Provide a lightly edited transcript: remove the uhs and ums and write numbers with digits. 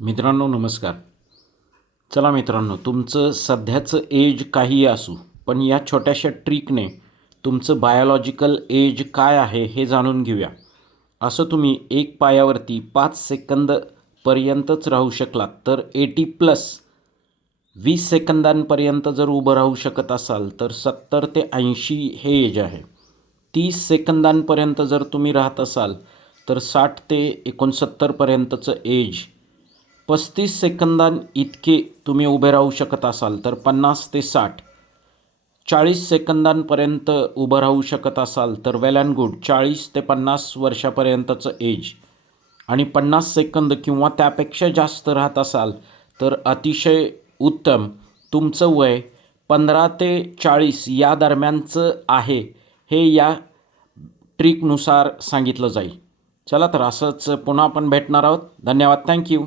मित्रांनो नमस्कार. चला मित्रांनो, तुमचं सध्याचं एज काहीही असू, पण या छोट्याशा ट्रिकने तुमचं बायोलॉजिकल एज काय आहे हे जाणून घेऊया. असं तुम्ही एक पायावरती 5 सेकंदपर्यंतच राहू शकलात तर 80+ 20 सेकंदांपर्यंत जर उभं राहू शकत असाल तर 70 ते 80 हे एज आहे. 30 सेकंदांपर्यंत जर तुम्ही राहत असाल तर 60 ते 69पर्यंतचं एज. 35 सेकंदां इतके तुम्ही उभे राहू शकत असाल तर 50 ते 60. 40 सेकंदांपर्यंत उभं राहू शकत असाल तर वेल अँड गुड 40 ते 50 वर्षापर्यंतचं एज. आणि 50 सेकंद किंवा त्यापेक्षा जास्त राहत असाल तर अतिशय उत्तम. तुमचं वय 15 ते 40 या दरम्यानचं आहे हे या ट्रिकनुसार सांगितलं जाईल. चला तर असंच पुन्हा आपण भेटणार आहोत. धन्यवाद. थँक्यू.